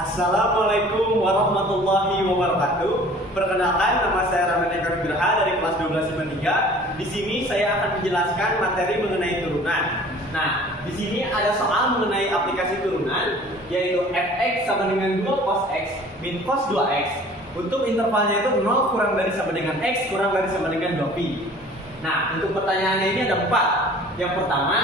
Assalamualaikum warahmatullahi wabarakatuh. Perkenalkan, nama saya Ramen Eka Nugraha dari kelas 12 IPA 3. Di sini saya akan menjelaskan materi mengenai turunan. Nah, di sini ada soal mengenai aplikasi turunan, yaitu fx sama dengan 2 cos x min cos 2x. Untuk intervalnya itu 0 kurang dari sama dengan x kurang dari sama dengan 2pi. Nah, untuk pertanyaannya ini ada 4. Yang pertama,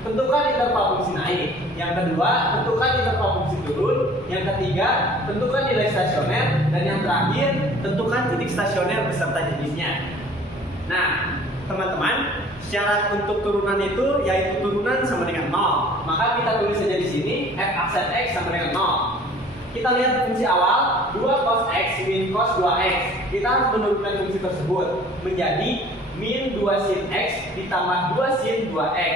tentukan interval fungsi naik. Yang kedua, tentukan interval fungsi turun. Yang ketiga, tentukan nilai stasioner. Dan yang terakhir, tentukan titik stasioner beserta jenisnya. Nah, teman-teman, syarat untuk turunan itu yaitu turunan sama dengan 0. Maka kita tulis saja di sini f aksen x sama dengan 0. Kita lihat fungsi awal 2 cos x min cos 2x. Kita harus menurunkan fungsi tersebut menjadi min 2 sin x ditambah 2 sin 2x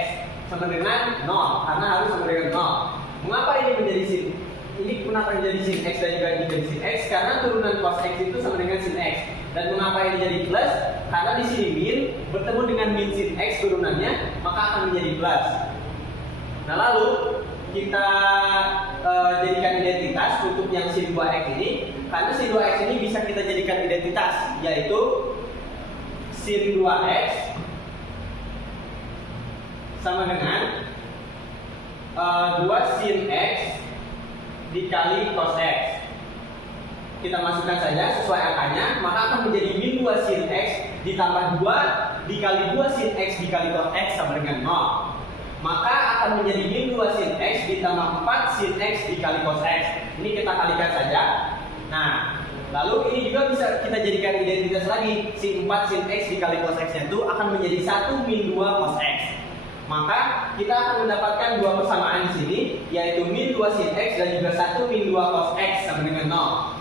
sama dengan 0, karena harus sama dengan 0. Mengapa ini menjadi sin? Ini kenapa menjadi sin x dan juga menjadi sin x? Karena turunan cos x itu sama dengan sin x. Dan mengapa ini jadi plus? Karena di sini min bertemu dengan min sin x turunannya, maka akan menjadi plus. Nah, lalu kita jadikan identitas untuk yang sin 2x ini. Karena sin 2x ini bisa kita jadikan identitas, yaitu sin 2x sama dengan 2 sin x dikali cos x. Kita masukkan saja sesuai angkanya, maka akan menjadi min 2 sin x ditambah 2 dikali 2 sin x dikali cos x sama dengan 0. Maka akan menjadi min 2 sin x ditambah 4 sin x dikali cos x. Ini kita kalikan saja. Nah, lalu ini juga bisa kita jadikan identitas lagi. Sin 4 sin x dikali cos x itu akan menjadi 1 min 2 cos x. Maka kita akan mendapatkan dua persamaan di sini, yaitu min 2 sin x dan juga 1 min 2 cos x sama dengan 0.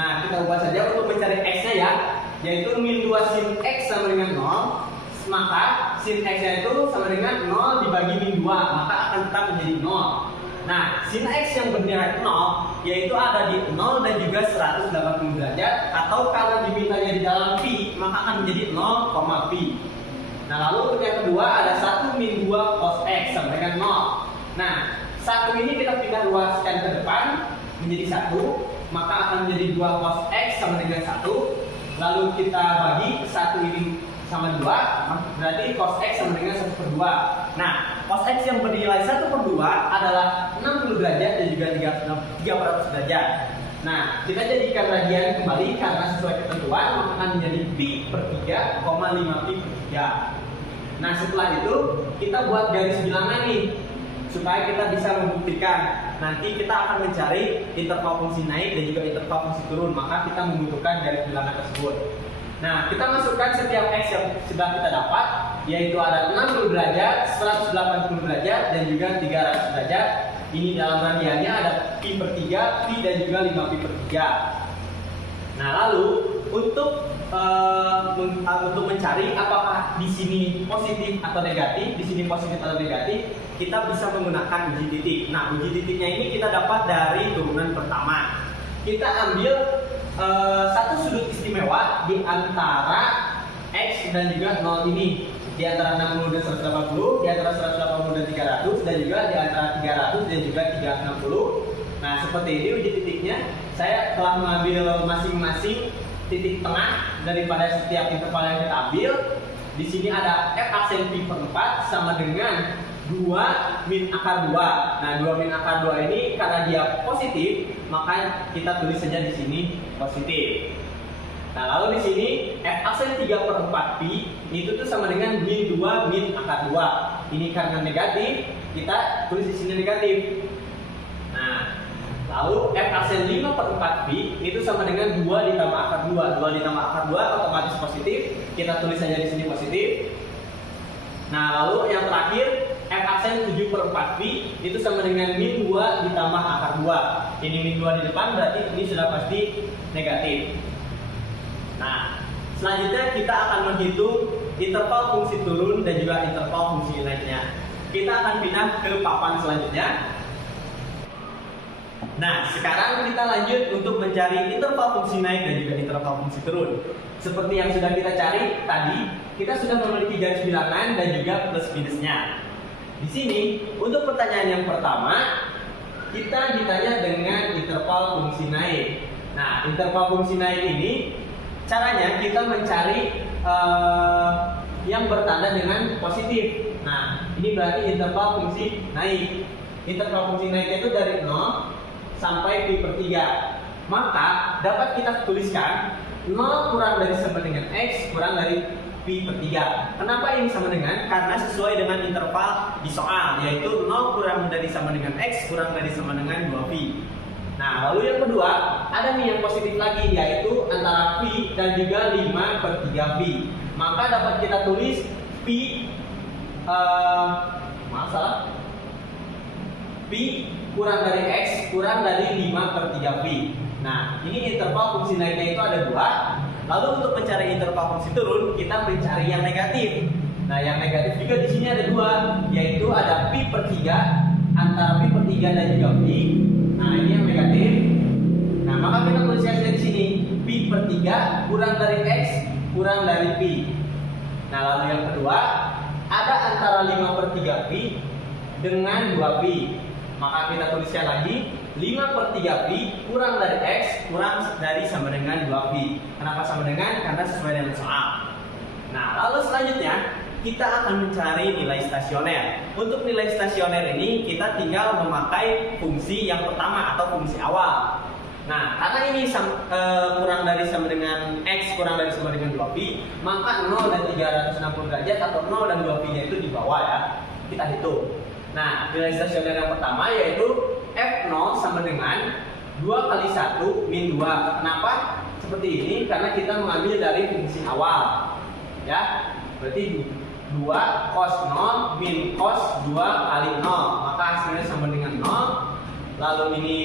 Nah, kita ubah saja untuk mencari x-nya ya, yaitu min 2 sin x sama dengan 0. Maka sin x-nya itu sama dengan 0 dibagi min 2, maka akan tetap menjadi 0. Nah, sin x yang bernilai 0 yaitu ada di 0 dan juga 180 derajat, atau kalau dimintanya di dalam pi, maka akan menjadi 0, pi. Nah, lalu untuk yang kedua ada 1 min 2 cos x sama dengan 0. Nah, 1 ini kita pindah luaskan ke depan menjadi 1, maka akan menjadi 2 cos x sama dengan 1. Lalu kita bagi 1 ini sama 2, berarti cos x sama dengan 1/2. Nah, cos x yang bernilai 1/2 adalah 60 derajat dan juga 300 derajat. Nah, kita jadikan radian kembali karena sesuai ketentuan, maka akan menjadi pi per 3, 5 pi per 3. Nah, setelah itu kita buat garis bilangan nih, supaya kita bisa membuktikan. Nanti kita akan mencari interval fungsi naik dan juga interval fungsi turun, maka kita membutuhkan garis bilangan tersebut. Nah, kita masukkan setiap x yang sudah kita dapat, yaitu ada 60 derajat, 180 derajat, dan juga 300 derajat. Ini dalam radiannya ada pi per 3, pi dan juga 5 pi per 3. Nah, lalu untuk mencari apakah di sini positif atau negatif, kita bisa menggunakan uji titik. Nah, uji titiknya ini kita dapat dari turunan pertama. Kita ambil satu sudut istimewa di antara x dan juga 0 ini, di antara 60 dan 180, di antara 180 dan 300, dan juga di antara 300 dan juga 360. Nah, seperti ini uji titiknya. Saya telah mengambil masing-masing titik tengah daripada setiap interval yang kita ambil. Di sini ada f aksen pi per 4 sama dengan 2 min akar 2. Nah, 2 min akar 2 ini karena dia positif, maka kita tulis saja di sini positif. Nah, lalu di sini f aksen 3 per 4 pi itu tuh sama dengan min 2 min akar 2. Ini karena negatif, kita tulis di sini negatif. Nah, lalu f aksen 5 per 4 pi itu sama dengan 2 ditambah akar 2. 2 ditambah akar 2 otomatis positif. Kita tulis saja di sini positif. Nah, lalu yang terakhir f aksen 7 per 4 pi itu sama dengan min 2 ditambah akar 2. Ini min 2 di depan, berarti ini sudah pasti negatif. Nah, selanjutnya kita akan menghitung interval fungsi turun dan juga interval fungsi naiknya. Kita akan pindah ke papan selanjutnya. Nah, sekarang kita lanjut untuk mencari interval fungsi naik dan juga interval fungsi turun. Seperti yang sudah kita cari tadi, kita sudah memiliki garis bilangan dan juga plus minusnya. Di sini, untuk pertanyaan yang pertama, kita ditanya dengan interval interval fungsi naik. Nah, interval fungsi naik ini caranya kita mencari yang bertanda dengan positif. Nah, ini berarti interval fungsi naik. Interval fungsi naiknya itu dari 0 sampai pi per 3. Maka dapat kita tuliskan 0 kurang dari sama dengan X kurang dari pi per 3. Kenapa ini sama dengan? Karena sesuai dengan interval di soal, yaitu 0 kurang dari sama dengan X kurang dari sama dengan 2pi. Nah, lalu yang kedua, ada nih yang positif lagi, yaitu antara pi dan juga 5 per 3pi. Maka dapat kita tulis pi pi kurang dari X kurang dari 5 per 3pi. Nah, ini interval fungsi naiknya itu ada 2. Lalu untuk mencari interval fungsi turun, kita mencari yang negatif. Nah, yang negatif juga di sini ada 2, yaitu ada pi per 3, antara pi per 3 dan juga pi. Nah, ini yang negatif. Nah, maka kita tulis saja di sini pi per 3 kurang dari X kurang dari pi. Nah, lalu yang kedua, ada antara 5 per 3pi dengan 2pi. Maka kita tuliskan lagi 5 per 3pi kurang dari X kurang dari sama dengan 2pi. Kenapa sama dengan? Karena sesuai dengan soal. Nah, lalu selanjutnya kita akan mencari nilai stasioner. Untuk nilai stasioner ini kita tinggal memakai fungsi yang pertama atau fungsi awal. Nah, karena ini kurang dari sama dengan X kurang dari sama dengan 2pi, maka 0 dan 360 derajat atau 0 dan 2pi-nya itu di bawah ya. Kita hitung. Nah, nilai stasioner yang pertama yaitu F0 sama dengan 2 kali 1 min 2. Kenapa? Seperti ini, karena kita mengambil dari fungsi awal. Ya, berarti 2 cos 0 min cos 2 kali 0. Maka hasilnya sama dengan 0. Lalu ini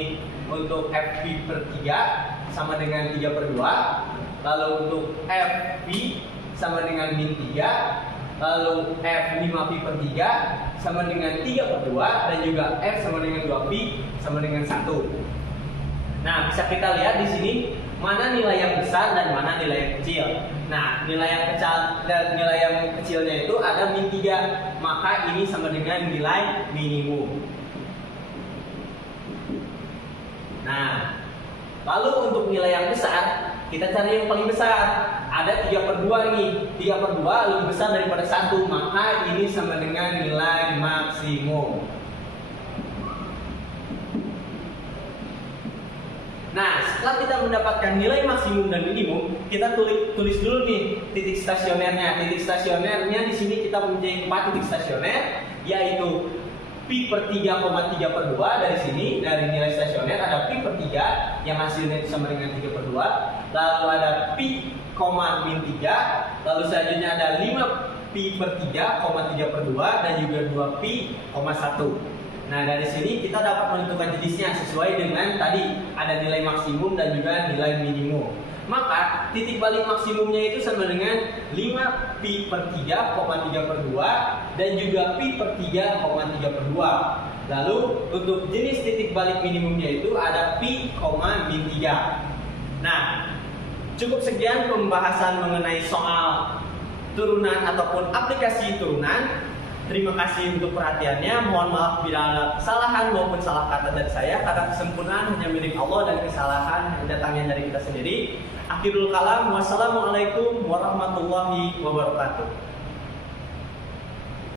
untuk Fp per 3 sama dengan 3 per 2. Lalu untuk Fp sama dengan min 3. Lalu F5pi per 3 sama dengan 3 per 2. Dan juga F sama dengan 2pi sama dengan 1. Nah, bisa kita lihat di sini mana nilai yang besar dan mana nilai yang kecil. Nah, nilai yang kecilnya itu ada min 3. Maka ini sama dengan nilai minimum. Nah, lalu untuk nilai yang besar, kita cari yang paling besar. Ada 3 per 2 nih. 3 per 2 lebih besar daripada 1. Maka ini sama dengan nilai maksimum. Nah, setelah kita mendapatkan nilai maksimum dan minimum, kita tulis dulu nih titik stasionernya. Titik stasionernya di sini kita mempunyai 4 titik stasioner, yaitu pi per 3,3 per 2 dari sini, dari nilai stasioner ada pi per 3 yang hasilnya itu sama dengan 3 per 2. Lalu ada pi, min 3. Lalu selanjutnya ada 5 pi per 3,3 per 2 dan juga 2 pi, 1. Nah, dari sini kita dapat menentukan jenisnya sesuai dengan tadi ada nilai maksimum dan juga nilai minimum. Maka titik balik maksimumnya itu sama dengan 5 pi per 3,3 per 2 dan juga pi per 3,3 per 2. Lalu untuk jenis titik balik minimumnya itu ada pi, min 3. Nah, cukup sekian pembahasan mengenai soal turunan ataupun aplikasi turunan. Terima kasih untuk perhatiannya. Mohon maaf bila ada kesalahan maupun salah kata dari saya, karena kesempurnaan hanya milik Allah dan kesalahan datangnya dari kita sendiri. Akhirul kalam, wassalamualaikum warahmatullahi wabarakatuh.